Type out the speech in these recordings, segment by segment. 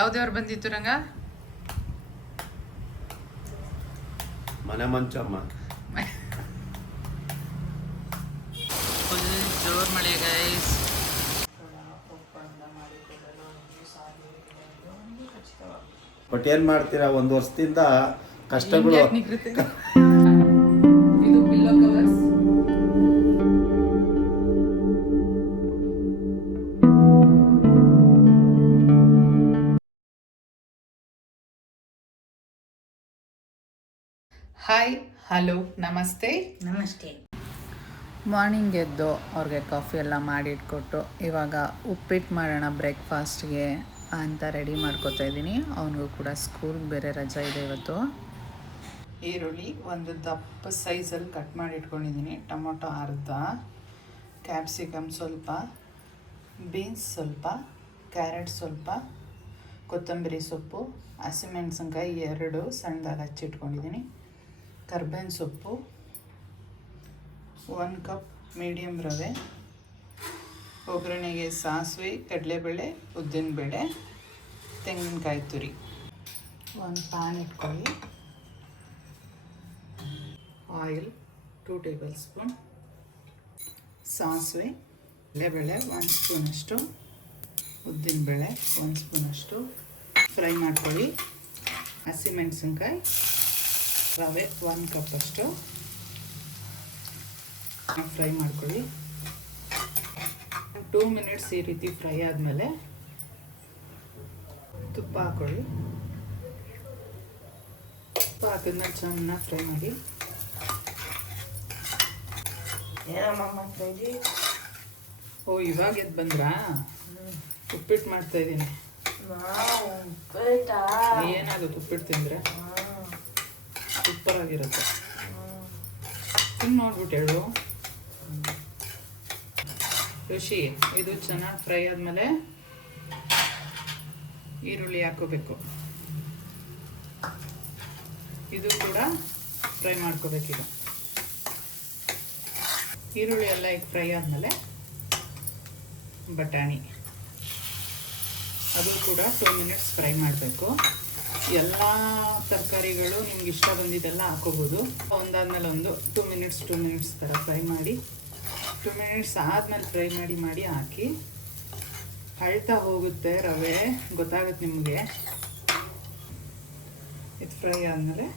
ಯಾವ್ದೇವ್ರು ಬಂದಿತ್ತು ರಂಗ? ಮನೆ ಮಂಚಮ್ಮ ಜೋರ್ ಮಳೆ ಗೈಸ್ ಬಟ್ ಏನ್ ಮಾಡ್ತೀರಾ? ಒಂದ್ ವರ್ಷದಿಂದ ಕಷ್ಟಗಳು ಹಾಯ್ ಹಲೋ ನಮಸ್ತೆ. ನಮಸ್ತೆ. ಮಾರ್ನಿಂಗ್ ಎದ್ದು ಅವ್ರಿಗೆ ಕಾಫಿ ಎಲ್ಲ ಮಾಡಿಟ್ಕೊಟ್ಟು ಇವಾಗ ಉಪ್ಪಿಟ್ಟು ಮಾಡೋಣ ಬ್ರೇಕ್ಫಾಸ್ಟ್ಗೆ ಅಂತ ರೆಡಿ ಮಾಡ್ಕೊತಾ ಇದ್ದೀನಿ. ಅವನಿಗೂ ಕೂಡ ಸ್ಕೂಲ್ಗೆ ಬೇರೆ ರಜಾ ಇದೆ ಇವತ್ತು. ಈರುಳ್ಳಿ ಒಂದು ದಪ್ಪ ಸೈಜಲ್ಲಿ ಕಟ್ ಮಾಡಿ ಇಟ್ಕೊಂಡಿದ್ದೀನಿ ಟೊಮೊಟೊ ಅರ್ಧ ಕ್ಯಾಪ್ಸಿಕಮ್ ಸ್ವಲ್ಪ ಬೀನ್ಸ್ ಸ್ವಲ್ಪ ಕ್ಯಾರೆಟ್ ಸ್ವಲ್ಪ ಕೊತ್ತಂಬರಿ ಸೊಪ್ಪು ಹಸಿಮೆಣಸಿನ್ಕಾಯಿ ಎರಡು ಸಣ್ಣದಾಗಿ ಹಚ್ಚಿಟ್ಕೊಂಡಿದ್ದೀನಿ. ಕರ್ಬೇವಿನ ಸೊಪ್ಪು. ಒನ್ ಕಪ್ ಮೀಡಿಯಮ್ ರವೆ. ಒಗ್ಗರಣೆಗೆ ಸಾಸಿವೆ, ಕಡಲೆಬೇಳೆ, ಉದ್ದಿನಬೇಳೆ, ತೆಂಗಿನಕಾಯಿ ತುರಿ. ಒಂದು ಪ್ಯಾನ್ ಇಟ್ಕೊಳ್ಳಿ. ಆಯಿಲ್ ಟೂ ಟೇಬಲ್ ಸ್ಪೂನ್ ಸಾಸಿವೆ, ಕಡಲೆಬೇಳೆ ಒಂದು ಸ್ಪೂನಷ್ಟು ಉದ್ದಿನಬೇಳೆ ಒಂದು ಸ್ಪೂನಷ್ಟು ಫ್ರೈ ಮಾಡ್ಕೊಳ್ಳಿ. ಹಸಿಮೆಣಸಿನ್ಕಾಯಿ ರವೆ ಒಂದು ಕಪ್ಪಷ್ಟು ಫ್ರೈ ಮಾಡ್ಕೊಳ್ಳಿ. ಟೂ ಮಿನಿಟ್ಸ್ ಈ ರೀತಿ ಫ್ರೈ ಆದಮೇಲೆ ತುಪ್ಪ ಹಾಕೊಳ್ಳಿ. ತುಪ್ಪ ಹಾಕಿದ್ಮೇಲೆ ಚೆನ್ನಾಗಿ ಫ್ರೈ ಮಾಡಿ. ಓ ಇವಾಗ ಎದ್ದು ಬಂದ್ರಾ? ಉಪ್ಪಿಟ್ಟು ಮಾಡ್ತಾ ಇದ್ದೀನಿ ಏನಾಗುತ್ತೆ ಉಪ್ಪಿಟ್ಟು ತಿಂದರೆ? ಸೂಪರ್ ಆಗಿರುತ್ತೆ. ತಿಂದು ನೋಡ್ಬಿಟ್ಟು ಹೇಳು. ಋಷಿ, ಇದು ಚೆನ್ನಾಗಿ ಫ್ರೈ ಆದಮೇಲೆ ಈರುಳ್ಳಿ ಹಾಕೋಬೇಕು. ಇದು ಕೂಡ ಫ್ರೈ ಮಾಡ್ಕೋಬೇಕೀಗ ಈರುಳ್ಳಿ ಎಲ್ಲ ಈಗ ಫ್ರೈ ಆದಮೇಲೆ ಬಟಾಣಿ. ಅದು ಕೂಡ ಟೂ ಮಿನಿಟ್ಸ್ ಫ್ರೈ ಮಾಡಬೇಕು. ಎಲ್ಲ ತರಕಾರಿಗಳು ನಿಮ್ಗೆ ಇಷ್ಟ ಬಂದಿದ್ದೆಲ್ಲ ಹಾಕೋಬೋದು. ಒಂದಾದ್ಮೇಲೆ ಒಂದು ಟೂ ಮಿನಿಟ್ಸ್ ಟೂ ಮಿನಿಟ್ಸ್ ಥರ ಫ್ರೈ ಮಾಡಿ ಟೂ ಮಿನಿಟ್ಸ್ ಆದಮೇಲೆ ಫ್ರೈ ಮಾಡಿ ಮಾಡಿ ಹಾಕಿ. ಅಳ್ತಾ ಹೋಗುತ್ತೆ ರವೆ, ಗೊತ್ತಾಗುತ್ತೆ ನಿಮಗೆ. ಇದು ಫ್ರೈ ಆದಮೇಲೆ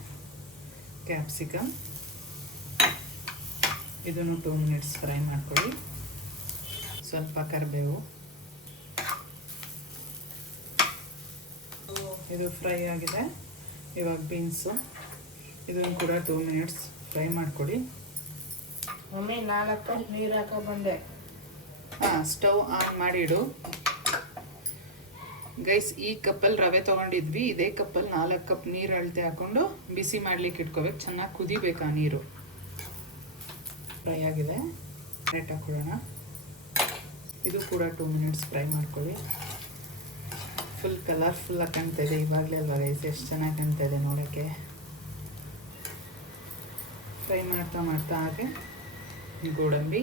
ಕ್ಯಾಪ್ಸಿಕಮ್ ಇದನ್ನು ಟೂ ಮಿನಿಟ್ಸ್ ಫ್ರೈ ಮಾಡ್ಕೊಳ್ಳಿ. ಸ್ವಲ್ಪ ಕರಿಬೇವು. ಇದು ಫ್ರೈ ಆಗಿದೆ. ಇವಾಗ ಬೀನ್ಸು. ಇದನ್ನು ಕೂಡ ಟೂ ಮಿನಿಟ್ಸ್ ಫ್ರೈ ಮಾಡಿಕೊಡಿ. ಮಮ್ಮಿ ನಾಲ್ಕು ನೀರು ಹಾಕೋ ಬಂದೆ. ಹಾಂ ಸ್ಟವ್ ಆನ್ ಮಾಡಿಡು. ಗೈಸ್ ಈ ಕಪ್ಪಲ್ಲಿ ರವೆ ತೊಗೊಂಡಿದ್ವಿ. ಇದೇ ಕಪ್ಪಲ್ಲಿ ನಾಲ್ಕು ಕಪ್ ನೀರು ಅಳತೆ ಹಾಕೊಂಡು ಬಿಸಿ ಮಾಡ್ಲಿಕ್ಕೆ ಇಟ್ಕೋಬೇಕು. ಚೆನ್ನಾಗಿ ಕುದಿಬೇಕು ಆ ನೀರು. ಫ್ರೈ ಆಗಿದೆ. ರೆಟ್ ಹಾಕೊಳ್ಳೋಣ ಇದು ಕೂಡ ಟೂ ಮಿನಿಟ್ಸ್ ಫ್ರೈ ಮಾಡ್ಕೊಳ್ಳಿ ಫುಲ್ ಕಲರ್ಫುಲ್ ಆಗಿ ಕಾಣ್ತಾ ಇದೆ ಇವಾಗಲೇ ಅಲ್ವಾ ಗೈಸ್ ಎಷ್ಟು ಚೆನ್ನಾಗಿ ಕಾಣ್ತಾ ಇದೆ ನೋಡೋಕ್ಕೆ ಫ್ರೈ ಮಾಡ್ತಾ ಮಾಡ್ತಾ ಹಾಗೆ ಗೋಡಂಬಿ.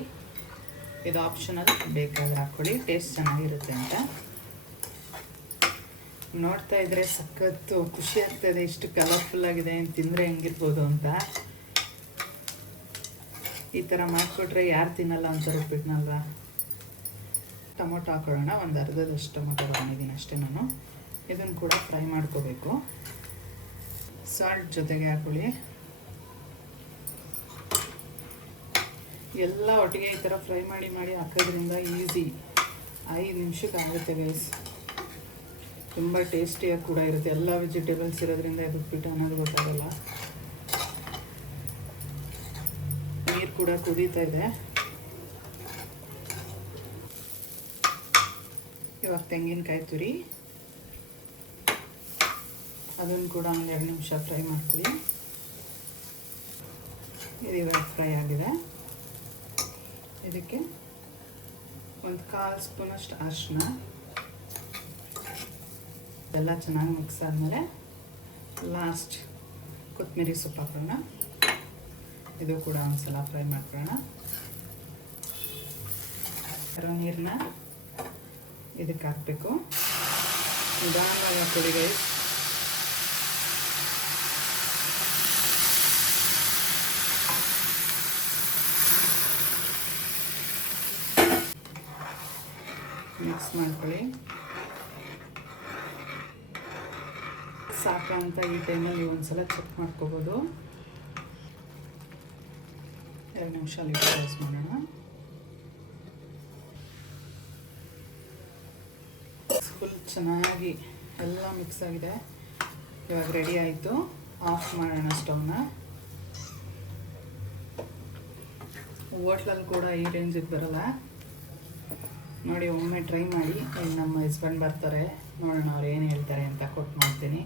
ಇದು ಆಪ್ಷನಲ್ ಬೇಕಾದ್ರೆ ಹಾಕ್ಕೊಳ್ಳಿ. ಟೇಸ್ಟ್ ಚೆನ್ನಾಗಿರುತ್ತೆ ಅಂತ. ನೋಡ್ತಾ ಇದ್ರೆ ಸಖತ್ತು ಖುಷಿ ಆಗ್ತದೆ, ಇಷ್ಟು ಕಲರ್ಫುಲ್ ಆಗಿದೆ ತಿಂದರೆ ಹೆಂಗಿರ್ಬೋದು ಅಂತ. ಈ ಥರ ಮಾಡಿಕೊಟ್ರೆ ಯಾರು ತಿನ್ನಲ್ಲ ಅಂತ ಉಪ್ಪಿಟ್ನಲ್ವಾ? ಟೊಮೊಟೊ ಹಾಕೊಳ್ಳೋಣ, ಒಂದು ಅರ್ಧದಷ್ಟು ಟೊಮೊಟೊ ಹಾಕಿದ್ದೀನಿ ಅಷ್ಟೇ ನಾನು. ಇದನ್ನು ಕೂಡ ಫ್ರೈ ಮಾಡ್ಕೋಬೇಕು. ಸಾಲ್ಟ್ ಜೊತೆಗೆ ಹಾಕೊಳ್ಳಿ. ಎಲ್ಲ ಒಟ್ಟಿಗೆ ಈ ಥರ ಫ್ರೈ ಮಾಡಿ ಮಾಡಿ ಹಾಕೋದ್ರಿಂದ ಈಸಿ. ಐದು ನಿಮಿಷಕ್ಕೆ ಆಗುತ್ತೆ ಗೈಸ್ ತುಂಬ ಟೇಸ್ಟಿಯಾಗಿ ಕೂಡ ಇರುತ್ತೆ. ಎಲ್ಲ ವೆಜಿಟೇಬಲ್ಸ್ ಇರೋದ್ರಿಂದ ಇದು ಉಪ್ಪಿಟ್ಟು ಅನ್ನೋದು ಗೊತ್ತಾಗಲ್ಲ. ನೀರು ಕೂಡ ಕುದೀತಾ ಇದೆ. ಇವಾಗ ತೆಂಗಿನಕಾಯಿ ತುರಿ. ಅದನ್ನು ಕೂಡ ಒಂದು ಎರಡು ನಿಮಿಷ ಫ್ರೈ ಮಾಡ್ತೀವಿ ಇದು ಇವಾಗ ಫ್ರೈ ಆಗಿದೆ. ಇದಕ್ಕೆ ಒಂದು ಕಾಲು ಸ್ಪೂನಷ್ಟು ಅರಿಶಿನ ಎಲ್ಲ ಚೆನ್ನಾಗಿ ಮಿಕ್ಸ್ ಆದಮೇಲೆ ಲಾಸ್ಟ್ ಕೊತ್ತಂಬರಿ ಸೊಪ್ಪು ಹಾಕೋಣ ಇದು ಕೂಡ ಒಂದ್ಸಲ ಫ್ರೈ ಮಾಡ್ಕೊಳ್ಳೋಣ. ನೀರನ್ನ ಇದಕ್ಕೆ ಹಾಕಬೇಕು. ನಿಧಾನವಾಗಿ ಹಾಕೊಳ್ಳಿ ಗೈಸ್ ಮಿಕ್ಸ್ ಮಾಡ್ಕೊಳ್ಳಿ. ಸಾಕ ಅಂತ ಈ ಟೈಮಲ್ಲಿ ಒಂದ್ಸಲ ಚೆಕ್ ಮಾಡ್ಕೋಬೋದು. ಎರಡು ನಿಮಿಷ ಅಲ್ಲಿ ಮಾಡೋಣ. ಚೆನ್ನಾಗಿ ಎಲ್ಲ ಮಿಕ್ಸ್ ಆಗಿದೆ. ಇವಾಗ ರೆಡಿ ಆಯಿತು. ಆಫ್ ಮಾಡೋಣ ಸ್ಟವ್ನ ಹೋಟ್ಲಲ್ಲಿ ಕೂಡ ಈ ರೇಂಜಿಗೆ ಬರಲ್ಲ. ನೋಡಿ, ಒಮ್ಮೆ ಟ್ರೈ ಮಾಡಿ. ಇಲ್ಲಿ ನಮ್ಮ ಹಸ್ಬೆಂಡ್ ಬರ್ತಾರೆ. ನೋಡೋಣ ಅವ್ರು ಏನು ಹೇಳ್ತಾರೆ ಅಂತ ಕೊಟ್ಟು ಮಾಡ್ತೀನಿ.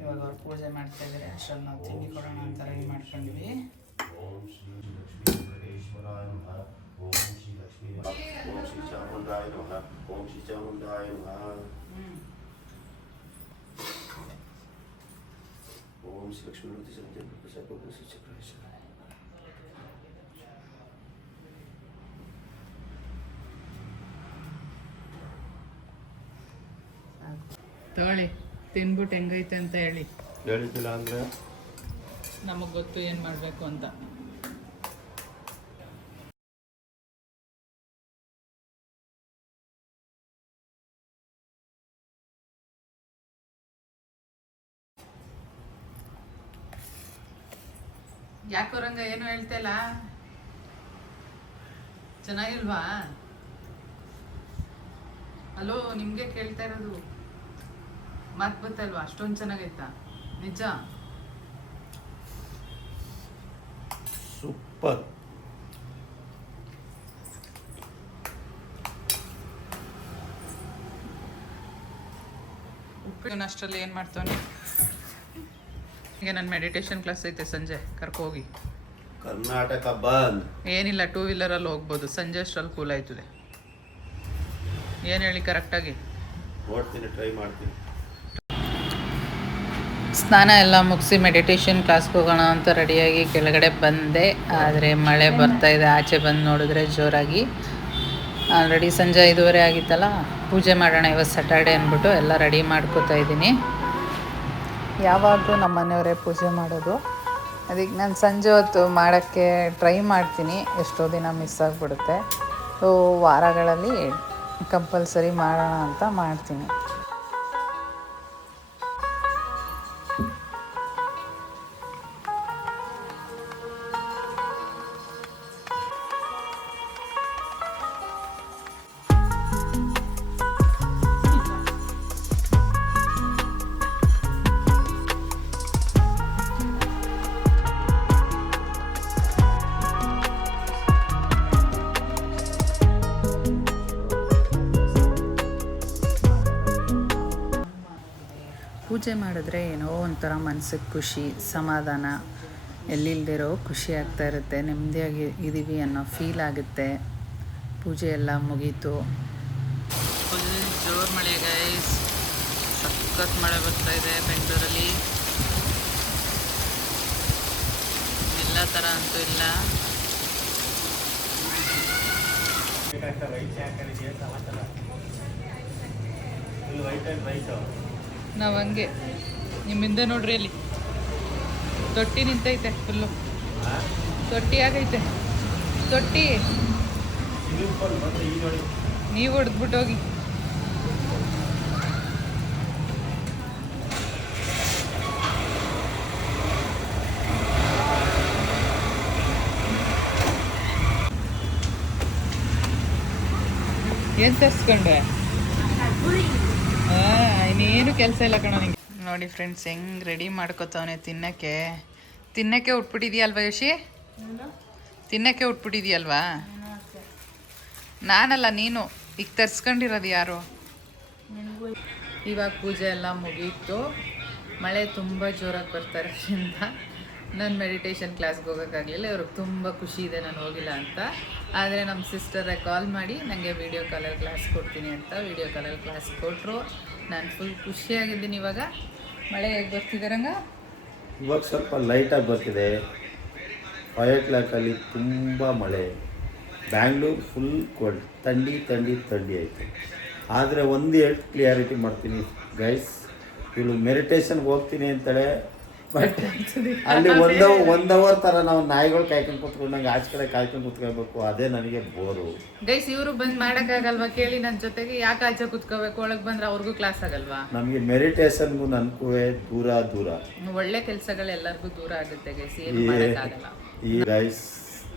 ಇವಾಗ ಅವ್ರು ಪೂಜೆ ಮಾಡ್ತಾ ಇದ್ದಾರೆ ಅಷ್ಟರಲ್ಲಿ ನಾವು ತಿಂಡಿ ಕೊಡೋಣ ಅಂತ ರೆಡಿ ಮಾಡ್ಕೊಂಡ್ವಿ ಓಂ ಶ್ರೀ ಲಕ್ಷ್ಮೀ ವೆಂಕಟೇಶ್ವರಾಯ ನಮಃ ಓಂ ಶ್ರೀ ಲಕ್ಷ್ಮೀ ಓಂ ಶ್ರೀ ಚಾಮುಂಡಾಯ ನಮಃ ಓಂ ಶ್ರೀ ಚಾಮುಂಡಾಯ ನಮಃ ಓಂ ಶ್ರೀ ಲಕ್ಷ್ಮೀ ಸಂತೆ ಪ್ರಸಾದ ಶ್ರೀ ಚಕ್ರೇಶ್ವರ ತಗೊಳ್ಳಿ ತಿನ್ಬಿಟ್ಟು ಹೆಂಗೈತೆ ಅಂತ ಹೇಳಿ. ಹೇಳಿದ್ದಿಲ್ಲ ಅಂದ್ರೆ ನಮಗೆ ಗೊತ್ತು ಏನು ಮಾಡಬೇಕು ಅಂತ. ಯಾಕೋ ರಂಗ ಏನು ಹೇಳ್ತಿಲ್ಲ ಚೆನ್ನಾಗಿಲ್ವಾ? ಹಲೋ, ನಿಮಗೆ ಕೇಳ್ತಾ ಇರೋದು. ಮಾತು ಬತ್ತಲ್ವಾ ಅಷ್ಟೊಂದು ಚೆನ್ನಾಗೈತಾ? ನಿಜ? ಸೂಪರ್ ಅಷ್ಟರಲ್ಲಿ ಏನು ಮಾಡ್ತಾನೆ ಈಗ ನನ್ನ ಮೆಡಿಟೇಷನ್ ಕ್ಲಾಸ್ ಐತೆ ಸಂಜೆ ಕರ್ಕೋಗಿ ಕರ್ನಾಟಕ ಬಂದ್. ಏನಿಲ್ಲ ಟೂ ವೀಲರಲ್ಲಿ ಹೋಗ್ಬೋದು ಸಂಜೆ ಅಷ್ಟರಲ್ಲಿ ಕೂಲ್ ಆಯ್ತದೆ. ಏನು ಹೇಳಿ ಕರೆಕ್ಟಾಗಿ ನೋಡ್ತೀನಿ ಟ್ರೈ ಮಾಡ್ತೀನಿ. ಸ್ನಾನ ಎಲ್ಲ ಮುಗಿಸಿ ಮೆಡಿಟೇಷನ್ ಕ್ಲಾಸ್ಗೆ ಹೋಗೋಣ ಅಂತ ರೆಡಿಯಾಗಿ ಕೆಳಗಡೆ ಬಂದೆ. ಆದರೆ ಮಳೆ ಬರ್ತಾ ಇದೆ, ಆಚೆ ಬಂದು ನೋಡಿದ್ರೆ ಜೋರಾಗಿ. ಆಲ್ರೆಡಿ ಸಂಜೆ ಐದುವರೆ ಆಗಿತ್ತಲ್ಲ, ಪೂಜೆ ಮಾಡೋಣ ಇವತ್ತು ಸ್ಯಾಟರ್ಡೆ ಅಂದ್ಬಿಟ್ಟು ಎಲ್ಲ ರೆಡಿ ಮಾಡ್ಕೋತಾ ಇದ್ದೀನಿ. ಯಾವಾಗಲೂ ನಮ್ಮ ಮನೆಯವರೇ ಪೂಜೆ ಮಾಡೋದು. ಅದಕ್ಕೆ ನಾನು ಸಂಜೆ ಹೊತ್ತು ಮಾಡೋಕ್ಕೆ ಟ್ರೈ ಮಾಡ್ತೀನಿ, ಎಷ್ಟೋ ದಿನ ಮಿಸ್ ಆಗಿಬಿಡುತ್ತೆ. ಸೊ ವಾರಗಳಲ್ಲಿ ಕಂಪಲ್ಸರಿ ಮಾಡೋಣ ಅಂತ ಮಾಡ್ತೀನಿ. ಪೂಜೆ ಮಾಡಿದ್ರೆ ಏನೋ ಒಂಥರ ಮನಸ್ಸಿಗೆ ಖುಷಿ ಸಮಾಧಾನ. ಎಲ್ಲಿಲ್ದಿರೋ ಖುಷಿ ಆಗ್ತಾ ಇರುತ್ತೆ ನೆಮ್ಮದಿಯಾಗಿ ಇದ್ದೀವಿ ಅನ್ನೋ ಫೀಲ್ ಆಗುತ್ತೆ. ಪೂಜೆ ಎಲ್ಲ ಮುಗೀತು. ಜೋರು ಮಳೆ ಗೈಸ್ ಸಖತ್ ಮಳೆ ಬರ್ತಾ ಇದೆ ಬೆಂಗಳೂರಲ್ಲಿ. ಎಲ್ಲ ಥರ ಅಂತೂ ಇಲ್ಲ. ನಾವು ಹಂಗೆ. ನಿಮ್ಮಿಂದ ನೋಡ್ರಿ ಅಲ್ಲಿ. ತೊಟ್ಟಿ ನಿಂತೈತೆ ಫುಲ್ಲು ತೊಟ್ಟಿ ಆಗೈತೆ. ತೊಟ್ಟಿ. ನೀವು ಹೊಡೆದ್ಬಿಟ್ಟು ಹೋಗಿ. ಏನು ತರ್ಸ್ಕೊಂಡೆ ಇನ್ನೇನು ಕೆಲಸ ಇಲ್ಲ ಕಣ ನಿಂಗೆ. ನೋಡಿ ಫ್ರೆಂಡ್ಸ್ ಹೆಂಗ್ ರೆಡಿ ಮಾಡ್ಕೋತಾವನೆ ತಿನ್ನಕ್ಕೆ? ತಿನ್ನಕ್ಕೆ ಉಟ್ಬಿಟ್ಟಿದ್ಯಲ್ವಾ ಯೋಶಿ? ತಿನ್ನಕ್ಕೆ ಉಟ್ಬಿಟ್ಟಿದ್ಯಲ್ವಾ? ನಾನಲ್ಲ ನೀನು. ಈಗ ತರ್ಸ್ಕೊಂಡಿರೋದು ಯಾರು? ಇವಾಗ ಪೂಜೆ ಎಲ್ಲ ಮುಗೀತು. ಮಳೆ ತುಂಬ ಜೋರಾಗಿ ಬರ್ತಾ ಅಂತ. ನಾನು ಮೆಡಿಟೇಷನ್ ಕ್ಲಾಸ್ಗೆ ಹೋಗೋಕ್ಕಾಗಲಿಲ್ಲ ಇವ್ರಿಗೆ ತುಂಬ ಖುಷಿ ಇದೆ ನಾನು ಹೋಗಿಲ್ಲ ಅಂತ. ಆದರೆ ನಮ್ಮ ಸಿಸ್ಟರೇ ಕಾಲ್ ಮಾಡಿ ನನಗೆ ವೀಡಿಯೋ ಕಾಲಲ್ಲಿ ಕ್ಲಾಸ್ ಕೊಡ್ತೀನಿ ಅಂತ. ವೀಡಿಯೋ ಕಾಲಲ್ಲಿ ಕ್ಲಾಸ್ ಕೊಟ್ಟರು ನಾನು ಫುಲ್ ಖುಷಿಯಾಗಿದ್ದೀನಿ ಇವಾಗ. ಮಳೆ ಹೇಗೆ ಬರ್ತಿದ್ದಾರಂಗ ಇವಾಗ ಸ್ವಲ್ಪ ಲೈಟಾಗಿ ಬರ್ತಿದೆ. ಫೈವ್ ಓ ಕ್ಲಾಕಲ್ಲಿ ತುಂಬ ಮಳೆ. ಬ್ಯಾಂಗ್ಳೂರು ಫುಲ್ ಕೊಡ್ ಥಂಡಿ ಥಂಡಿ ಥಂಡಿ ಆಯಿತು. ಆದರೆ ಒಂದು ಹೇಳ್ ಕ್ಲಿಯಾರಿಟಿ ಮಾಡ್ತೀನಿ ಗೈಸ್ ಇವಳು ಮೆಡಿಟೇಷನ್ಗೆ ಹೋಗ್ತೀನಿ ಅಂತಾಳೆ ಬಟ್ ಅಲ್ಲಿ ಒಂದು ಒಂದ್ ಅವರ್ ತರ ನಾವು ನಾಯಿಗಳು ಕಾಯ್ಕೊಂಡು ನಂಗೆ ಆಚೆ ಕಡೆ ಕಾಯ್ಕೊಂಡು ಕುತ್ಕೋಬೇಕು ಅದೇ ನನಗೆ ಬೋರು ಗೈಸ್ ಇವರು ಬಂದ್ ಮಾಡಕ್ಕಾಗಲ್ವಾ? ಕೇಳಿ ನನ್ನ ಜೊತೆಗೆ ಯಾಕೆ ಆಚೆ ಕುತ್ಕೋಬೇಕು? ಒಳಗ್ ಬಂದ್ರೆ ಅವ್ರಿಗೂ ಕ್ಲಾಸ್ ಆಗಲ್ವಾ? ನಮಗೆ ಮೆಡಿಟೇಷನ್ಗೂ ನನಗೂ ದೂರ ದೂರ. ಒಳ್ಳೆ ಕೆಲ್ಸಗಳು ಎಲ್ಲರಿಗೂ ದೂರ ಆಗುತ್ತೆ ಗೈಸ್ ಏನು ಈ ಮಾಡಕ್ಕಾಗಲ್ಲ. ಈ ಗೈಸ್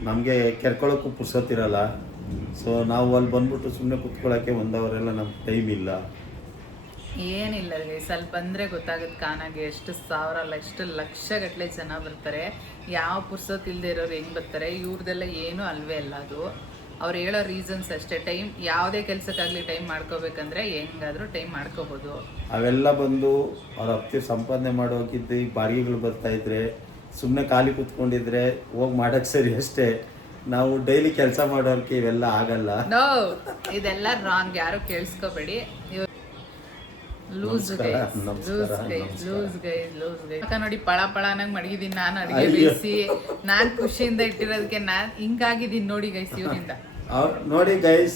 ನಮಗೆ ಕೆರ್ಕೊಳ್ಳೋಕ್ಕೂ ಪುರ್ಸತ್ತಿರಲ್ಲ ಸೊ ನಾವು ಅಲ್ಲಿ ಬಂದ್ಬಿಟ್ಟು ಸುಮ್ಮನೆ ಕುತ್ಕೊಳ್ಳೋಕ್ಕೆ ಒಂದವರೆಲ್ಲ ನಮ್ಗೆ ಟೈಮ್ ಇಲ್ಲ. ಏನಿಲ್ಲ ಗೈಸ್ ಅಲ್ಲಿ ಬಂದರೆ ಗೊತ್ತಾಗುತ್ತೆ ಕಾನಾಗೆ ಎಷ್ಟು ಸಾವಿರ ಅಲ್ಲ ಎಷ್ಟು ಲಕ್ಷ ಗಟ್ಟಲೆ ಜನ ಬರ್ತಾರೆ. ಯಾವ ಪುರ್ಸೊತ್ತು ಇಲ್ಲದೆ ಇರೋರು ಹೆಂಗೆ ಬರ್ತಾರೆ? ಇವ್ರದ್ದೆಲ್ಲ ಏನೂ ಅಲ್ವೇ ಅಲ್ಲ ಅದು. ಅವ್ರು ಹೇಳೋ ರೀಸನ್ಸ್ ಅಷ್ಟೇ. ಟೈಮ್ ಯಾವುದೇ ಕೆಲಸಕ್ಕಾಗಲಿ ಟೈಮ್ ಮಾಡ್ಕೋಬೇಕಂದ್ರೆ ಹೆಂಗಾದ್ರೂ ಟೈಮ್ ಮಾಡ್ಕೋಬೋದು. ಅವೆಲ್ಲ ಬಂದು ಅವ್ರ ಹತ್ತಿ ಸಂಪಾದನೆ ಮಾಡೋಗಿದ್ದು ಈ ಬಾಡಿಗೆಗಳು ಬರ್ತಾ ಇದ್ರೆ ಸುಮ್ಮನೆ ಖಾಲಿ ಕುತ್ಕೊಂಡಿದ್ರೆ ಹೋಗಿ ಮಾಡೋಕ್ಕೆ ಸರಿ ಅಷ್ಟೇ. ನಾವು ಡೈಲಿ ಕೆಲಸ ಮಾಡೋರ್ಗೆ ಇವೆಲ್ಲ ಆಗಲ್ಲ. ಇದೆಲ್ಲ ರಾಂಗ್ ಯಾರು ಕೇಳಿಸ್ಕೋಬೇಡಿ. Loose guys loose guys. Loose guys loose guys. ಅಕ್ಕ ನೋಡಿ ಪಳ ಪಳ ಅನ್ನಂಗ್ ಮಡಗಿದೀನಿ ನಾನು ಅಡಿಗೆ. ಬೇಯಿಸಿ ನಾನ್ ಖುಷಿಯಿಂದ ಇಟ್ಟಿರೋದಕ್ಕೆ ನಾನ್ ಹಿಂಗಾಗಿದ್ದೀನಿ ನೋಡಿ ಗೈಸ್ ಇವರಿಂದ ನೋಡಿ ಗೈಸ್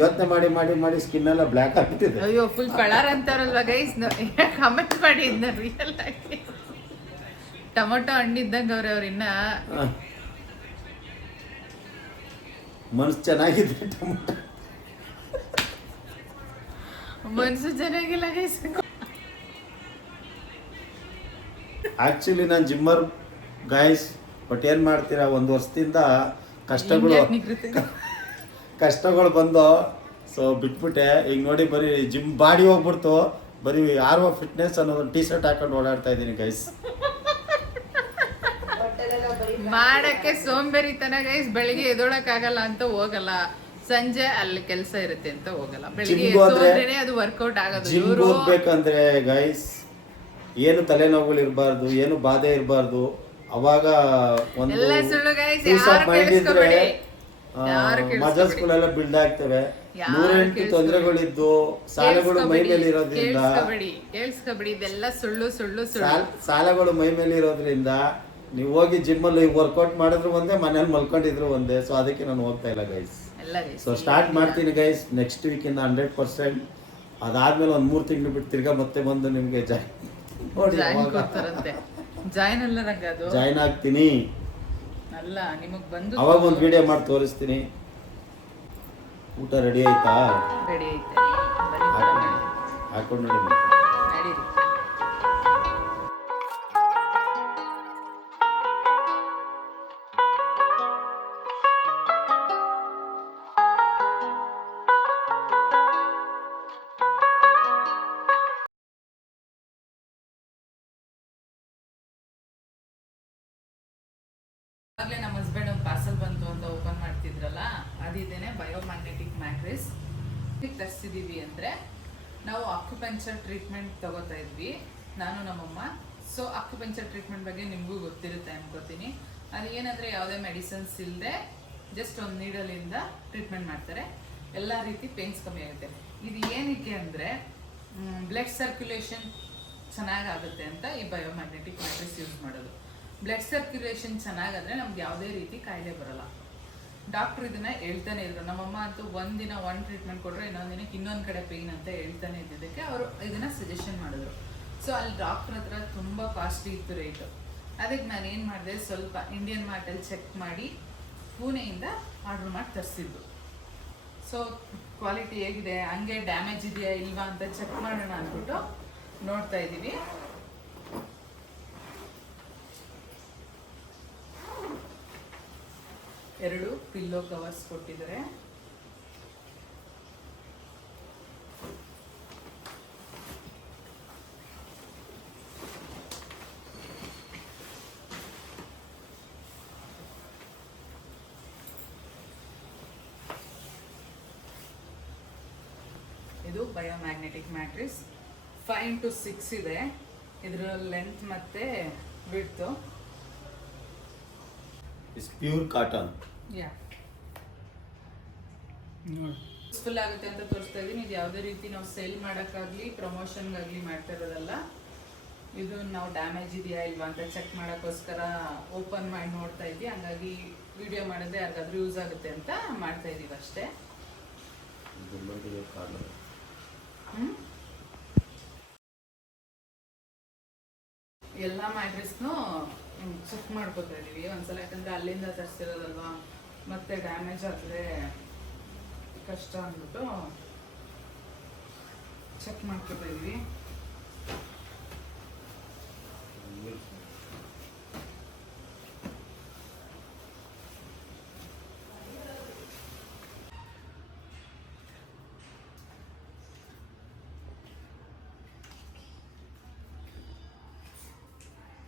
ಯೋಚನೆ ಮಾಡಿ ಮಾಡಿ ಮಾಡಿ ಸ್ಕಿನ್ ಎಲ್ಲ ಬ್ಲ್ಯಾಕ್ ಆಗ್ತಿದೆ ಅಯ್ಯೋ ಫುಲ್ ಕಳರ್ ಅಂತಾರಲ್ವಾ ಗೈಸ್ ಕಮೆಂಟ್ ಮಾಡಿ ಇದನ್ನ ರಿಯಲ್ ಆಗಿ. ಟೊಮೊಟೊ ಹಣ್ಣಿದ್ದಂಗೆ ಅವ್ರೆ ಅವ್ರ ಇನ್ನ. ಮನ್ಸು ಚೆನ್ನಾಗಿದೆ ಟೊಮೊಟೊ. ಮನ್ಸು ಚೆನ್ನಾಗಿಲ್ಲ ಗೈಸ್ ಆ್ಯಕ್ಚುಲಿ ನಾನು ಜಿಮ್ಮರ್ ಗೈಸ್ ಬಟ್ ಏನ್ ಮಾಡ್ತೀರಾ? ಒಂದು ವರ್ಷದಿಂದ ಕಷ್ಟಗಳು ಕಷ್ಟಗಳು ಬಂದು ಸೊ ಬಿಟ್ಬಿಟ್ಟೆ. ಈಗ ನೋಡಿ ಬರೀ ಜಿಮ್ ಬಾಡಿ ಹೋಗ್ಬಿಡ್ತು. ಬರೀ ಆರ್ವ ಫಿಟ್ನೆಸ್ ಅನ್ನೋ ಟಿ ಶರ್ಟ್ ಹಾಕೊಂಡು ಓಡಾಡ್ತಾ ಇದ್ದೀನಿ ಗೈಸ್ ಮಾಡಕ್ಕೆ ಸೋಂಬೇರಿತನ ಗೈಸ್ ಬೆಳಿಗ್ಗೆ ಎದೊಳಕ್ ಆಗಲ್ಲ ಅಂತ ಹೋಗಲ್ಲ. ಸಂಜೆ ಅಲ್ಲಿ ಕೆಲಸ ಇರುತ್ತೆ ಅಂತ ಹೋಗಲ್ಲ ಬೆಳಿಗ್ಗೆ ಹೋದ್ರೆ- ಅದು ವರ್ಕೌಟ್ ಆಗೋದು ಜಿಮ್ ಇವರು ಗೈಸ್ ಏನು ತಲೆನೋವುಗಳು ಇರಬಾರ್ದು ಏನು ಬಾಧೆ ಇರಬಾರ್ದು ಅವಾಗ ಒಂದು ಎಲ್ಲ ಸುಳ್ಳು guys, peace of ಯಾರು mind ಇದ್ರೆ ಕೇಳಿಸ್ಕೊಬೇಡಿ. ಯಾರು ಕೇಳಿಸ್ಕೊಬೇಡಿ. ಮಜಲ್ಸ್ಗಳೆಲ್ಲ ಬಿಲ್ಡ್ ಆಗ್ತವೆ ಯಾರು ನೂರೆಂಟು ಕೇಳಿಸ್ಕೊಬೇಡಿ. ತೊಂದರೆಗಳಿದ್ದು ಸಾಲಗಳು ಮೈ ಮೇಲೆ ಇರೋದ್ರಿಂದ ಕೇಳಿಸ್ಕೊಬೇಡಿ ಕೇಳಿಸ್ಕೊಬೇಡಿ ಇದೆಲ್ಲ ಸುಳ್ಳು ಸುಳ್ಳು ಸುಳ್ಳು ಸಾಲ ಸಾಲಗಳು ಮೈ ಮೇಲೆ ಇರೋದ್ರಿಂದ ನೀವು ಹೋಗಿ ಜಿಮ್ಮಲ್ಲಿ ವರ್ಕೌಟ್ ಮಾಡಿದ್ರು ಒಂದೇ ಮನೇಲಿ ಮಲ್ಕೊಂಡಿದ್ರು ಒಂದೇ ಸೊ ಅದಕ್ಕೆ ನಾನು ಹೋಗ್ತಾ ಇಲ್ಲ ಗೈಸ್. ಸೊ ಸ್ಟಾರ್ಟ್ ಮಾಡ್ತೀನಿ ಗೈಸ್ ನೆಕ್ಸ್ಟ್ ವೀಕಿಂದ ಹಂಡ್ರೆಡ್ ಪರ್ಸೆಂಟ್ ಅದಾದ್ಮೇಲೆ ಒಂದು ಮೂರು ತಿಂಗಳು ಬಿಟ್ಟು ತಿರ್ಗಾ ಮತ್ತೆ ಬಂದು ನಿಮಗೆ ಜಾಯ್ ನೋಡಿ ಜಾಯಿನ್ ಜಾಯಿನ್ ಅಲ್ಲ ನಂಗೆ ಅದು. ಜಾಯ್ನ್ ಆಗ್ತೀನಿ. ಅಲ್ಲ ನಿಮಗೆ ಬಂದು ಅವಾಗ ಒಂದು ವಿಡಿಯೋ ಮಾಡಿ ತೋರಿಸ್ತೀನಿ. ಊಟ ರೆಡಿ ಆಯ್ತಾ? ರೆಡಿ ಆಯ್ತಾ. ಹಾಕೊಂಡು ನೋಡಿ. ಟ್ರೀಟ್ಮೆಂಟ್ ತಗೋತಾ ಇದ್ವಿ. ನಾನು, ನಮ್ಮಮ್ಮ. ಸೊ ಅಕ್ಯುಪಂಚರ್ ಟ್ರೀಟ್ಮೆಂಟ್ ಬಗ್ಗೆ ನಿಮಗೂ ಗೊತ್ತಿರುತ್ತೆ ಅನ್ಕೋತೀನಿ. ಅದು ಏನಂದರೆ ಯಾವುದೇ ಮೆಡಿಸಿನ್ಸ್ ಇಲ್ಲದೆ ಜಸ್ಟ್ ಒಂದು ನೀಡಲಿಂದ ಟ್ರೀಟ್ಮೆಂಟ್ ಮಾಡ್ತಾರೆ. ಎಲ್ಲ ರೀತಿ ಪೇನ್ಸ್ ಕಮ್ಮಿ ಆಗುತ್ತೆ. ಇದು ಏನಕ್ಕೆ ಅಂದರೆ ಬ್ಲಡ್ ಸರ್ಕ್ಯುಲೇಷನ್ ಚೆನ್ನಾಗಾಗುತ್ತೆ ಅಂತ ಈ ಬಯೋಮ್ಯಾಗ್ನೆಟಿಕ್ ಮ್ಯಾಟ್ರಿಸ್ ಯೂಸ್ ಮಾಡೋದು. ಬ್ಲಡ್ ಸರ್ಕ್ಯುಲೇಷನ್ ಚೆನ್ನಾಗಾದರೆ ನಮ್ಗೆ ಯಾವುದೇ ರೀತಿ ಕಾಯಿಲೆ ಬರಲ್ಲ. ಡಾಕ್ಟ್ರ್ ಇದನ್ನ ಹೇಳ್ತಾನೆ ಇದ್ರು. ನಮ್ಮಮ್ಮ ಅಂತೂ ಒಂದಿನ ಒನ್ ಟ್ರೀಟ್ಮೆಂಟ್ ಕೊಟ್ರೆ ಇನ್ನೊಂದು ದಿನಕ್ಕೆ ಇನ್ನೊಂದು ಕಡೆ ಪೇಯ್ನ್ ಅಂತ ಹೇಳ್ತಾನೆ ಇದ್ದಿದ್ದಕ್ಕೆ ಅವರು ಇದನ್ನ ಸಜೆಷನ್ ಮಾಡಿದ್ರು. ಸೊ ಅಲ್ಲಿ ಡಾಕ್ಟ್ರ್ ಹತ್ರ ತುಂಬ ಕಾಸ್ಟ್ಲಿ ಇತ್ತು ರೇಟು ಅದಕ್ಕೆ ನಾನು ಏನು ಮಾಡಿದೆ, ಸ್ವಲ್ಪ ಇಂಡಿಯನ್ ಮಾರ್ಟಲ್ಲಿ ಚೆಕ್ ಮಾಡಿ ಪುಣೆಯಿಂದ ಆರ್ಡರ್ ಮಾಡಿ ತರಿಸಿದ್ದು. ಸೊ ಕ್ವಾಲಿಟಿ ಹೇಗಿದೆ, ಹಂಗೆ ಡ್ಯಾಮೇಜ್ ಇದೆಯಾ ಇಲ್ವಾ ಅಂತ ಚೆಕ್ ಮಾಡೋಣ ಅಂದ್ಬಿಟ್ಟು ನೋಡ್ತಾ ಇದ್ದೀವಿ. ಎರಡು ಪಿಲ್ಲೋ ಕವರ್ಸ್ ಕೊಟ್ಟಿದ್ದಾರೆ. ಇದು biomagnetic mattress five to six ಇದೆ. ಇದರ ಲೆಂತ್ ಮತ್ತೆ ಬಿಡ್ತು ಇಸ್ ಪ್ಯೂರ್ ಕಾಟನ್ ಯಾ ಯೂಸ್ಫುಲ್ ಆಗುತ್ತೆ ಅಂತ ತೋರಿಸ್ತಾ ಇದ್ದೀನಿ. ಇದು ಯಾವುದೇ ರೀತಿ ನಾವು ಸೇಲ್ ಮಾಡೋಕ್ಕಾಗಲಿ ಪ್ರಮೋಷನ್ಗಾಗಲಿ ಮಾಡ್ತಾ ಇರೋದಲ್ಲ ಇದು ನಾವು ಡ್ಯಾಮೇಜ್ ಇದೆಯಾ ಇಲ್ವಾ ಅಂತ ಚೆಕ್ ಮಾಡೋಕ್ಕೋಸ್ಕರ ಓಪನ್ ಮಾಡಿ ನೋಡ್ತಾ ಇದ್ವಿ ಹಂಗಾಗಿ ವಿಡಿಯೋ ಮಾಡಿದ್ರೆ ಯಾರಿಗಾದ್ರೂ ಯೂಸ್ ಆಗುತ್ತೆ ಅಂತ ಮಾಡ್ತಾ ಇದ್ದೀವಿ ಅಷ್ಟೇ? ಎಲ್ಲ ಮ್ಯಾಟ್ರಿಸ್ನು ಚೆಕ್ ಮಾಡ್ಕೋತಾ ಇದ್ದೀವಿ ಒಂದ್ಸಲ ಯಾಕಂದ್ರೆ ಅಲ್ಲಿಂದ ತರಿಸಿರೋದಲ್ವಾ? ಮತ್ತೆ ಡ್ಯಾಮೇಜ್ ಆದರೆ ಕಷ್ಟ ಅಂದ್ಬಿಟ್ಟು ಚೆಕ್ ಮಾಡ್ಕೋತಾ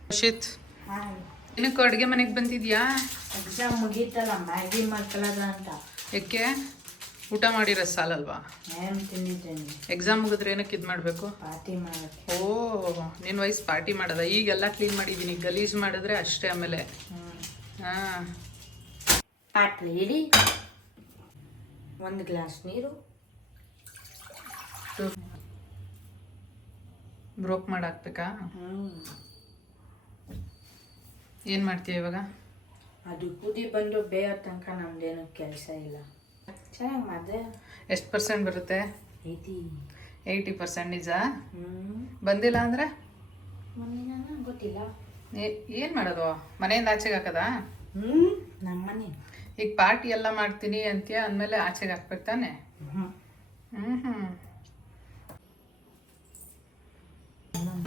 ರಶಿತ್ ಹಾಯ್ ಏನಕ್ಕೂ ಅಡುಗೆ ಮನೆಗೆ ಬಂದಿದ್ಯಾ? ಎಕ್ಸಾಮ್ ಮುಗೀತಲ್ಲ ಮ್ಯಾಗಿ ಮಾಡ್ಕೊಳ್ಳೋದ ಅಂತ. ಯಾಕೆ? ಊಟ ಮಾಡಿರೋ ಸಾಲಲ್ವಾ? ಏನ್ ತಿಂದಿದ್ದೇನೆ. ಎಕ್ಸಾಮ್ ಮುಗಿದ್ರೆ ಏನಕ್ಕೆ ಇದು ಮಾಡಬೇಕು? ಪಾರ್ಟಿ ಮಾಡಕ್ಕೆ. ಓ ನಿನ್ನ ವಯಸ್ಸು ಪಾರ್ಟಿ ಮಾಡೋದ. ಈಗೆಲ್ಲ ಕ್ಲೀನ್ ಮಾಡಿದ್ದೀನಿ ಗಲೀಜು ಮಾಡಿದ್ರೆ ಅಷ್ಟೇ ಆಮೇಲೆ. ಹಾಂ. ಪಾತ್ರೆ ಇಡಿ. ಒಂದು ಗ್ಲಾಸ್ ನೀರು. ಬ್ರೋಕ್ ಮಾಡಾಕ್ಬೇಕಾ? ಹ್ಮ್. ಏನು ಮಾಡ್ತೀಯ ಇವಾಗ? ಅದು ಕುದಿ ಬಂದು ಬೇಯೋ ತನಕ ನಮ್ದೇನು ಕೆಲಸ ಇಲ್ಲ. ಚೆನ್ನಾಗಿ ಮಾಡಿದೆ. ಎಷ್ಟು ಪರ್ಸೆಂಟ್ ಬರುತ್ತೆ? ಏಯ್ಟಿ ಏಯ್ಟಿ ಪರ್ಸೆಂಟ್ ನಿಜ? ಬಂದಿಲ್ಲ ಅಂದರೆ? ಗೊತ್ತಿಲ್ಲ. ಏನು ಮಾಡೋದು? ಮನೆಯಿಂದ ಆಚೆಗೆ ಹಾಕದಾ? ನಮ್ಮ ಮನೆ. ಈಗ ಪಾರ್ಟಿ ಎಲ್ಲ ಮಾಡ್ತೀನಿ ಅಂತೀಯ ಅಂದಮೇಲೆ ಆಚೆಗೆ ಹಾಕ್ಬೇಕು ತಾನೆ? ಹ್ಮ್. ಹ್ಞೂ ಹ್ಞೂ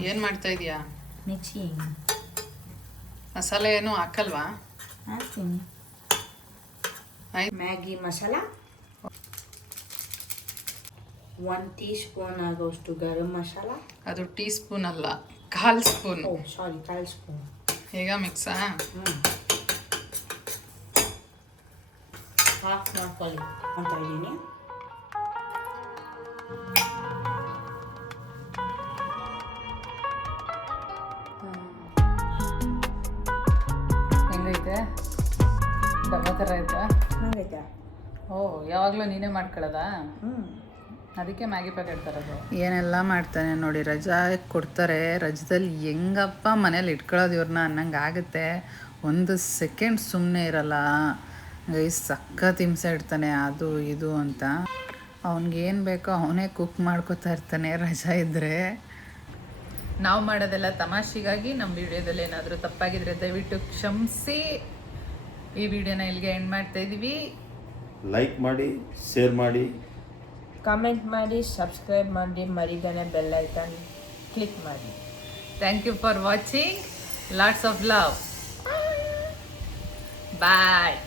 ಏನು ಮಾಡ್ತಾ ಇದೀಯಾ? ಮಿಕ್ಸಿ ಮಸಾಲೆ ಏನು ಹಾಕಲ್ವಾ? ಹಾಕ್ತೀನಿ. Maggi masala. One teaspoon ಆಗೋಷ್ಟು ಗರಂ ಮಸಾಲ. ಅದು ಟೀ ಸ್ಪೂನ್ ಅಲ್ಲ ಕಾಲ್ ಸ್ಪೂನ್. ಸಾರಿ ಕಾಲು ಸ್ಪೂನ್. ಈಗ ಮಿಕ್ಸಾ ಹಾಫ್ ಮಾಡ್ಕೊಳ್ಳಿ. ಅಂತ ಇದ್ದೀನಿ. ಯಾವಾಗಲೂ ನೀನೇ ಮಾಡ್ಕೊಳ್ಳೋದಾ? ಹ್ಞೂ ಅದಕ್ಕೆ ಮ್ಯಾಗಿ ಪ್ಯಾಕೆಟ್ ತರೋದು. ಏನೆಲ್ಲ ಮಾಡ್ತಾನೆ ನೋಡಿ ರಜಾ ಕೊಡ್ತಾರೆ. ರಜದಲ್ಲಿ ಹೆಂಗಪ್ಪ ಮನೇಲಿ ಇಟ್ಕೊಳ್ಳೋದು ಇವ್ರನ್ನ ಅನ್ನಂಗೆ ಆಗುತ್ತೆ. ಒಂದು ಸೆಕೆಂಡ್ ಸುಮ್ಮನೆ ಇರಲ್ಲ. ಸಖತ್ ಹಿಂಸೆ ಇಡ್ತಾನೆ ಅದು ಇದು ಅಂತ. ಅವ್ನಿಗೇನು ಬೇಕೋ ಅವನೇ ಕುಕ್ ಮಾಡ್ಕೋತಾ ಇರ್ತಾನೆ ರಜಾ ಇದ್ದರೆ ನಾವು ಮಾಡೋದೆಲ್ಲ ತಮಾಷೆಗಾಗಿ ನಮ್ಮ ವಿಡಿಯೋದಲ್ಲಿ ಏನಾದರೂ ತಪ್ಪಾಗಿದ್ರೆ ದಯವಿಟ್ಟು ಕ್ಷಮಿಸಿ. ಈ ವಿಡಿಯೋನ ಇಲ್ಲಿಗೆ ಎಂಡ್ ಮಾಡ್ತಾ ಇದ್ದೀವಿ ಲೈಕ್ ಮಾಡಿ ಶೇರ್ ಮಾಡಿ ಕಮೆಂಟ್ ಮಾಡಿ ಸಬ್ಸ್ಕ್ರೈಬ್ ಮಾಡಿ ಮರಿದಾನೆ ಬೆಲ್ ಐಕಾನ್ ಕ್ಲಿಕ್ ಮಾಡಿ Thank you for watching. Lots of love. Bye.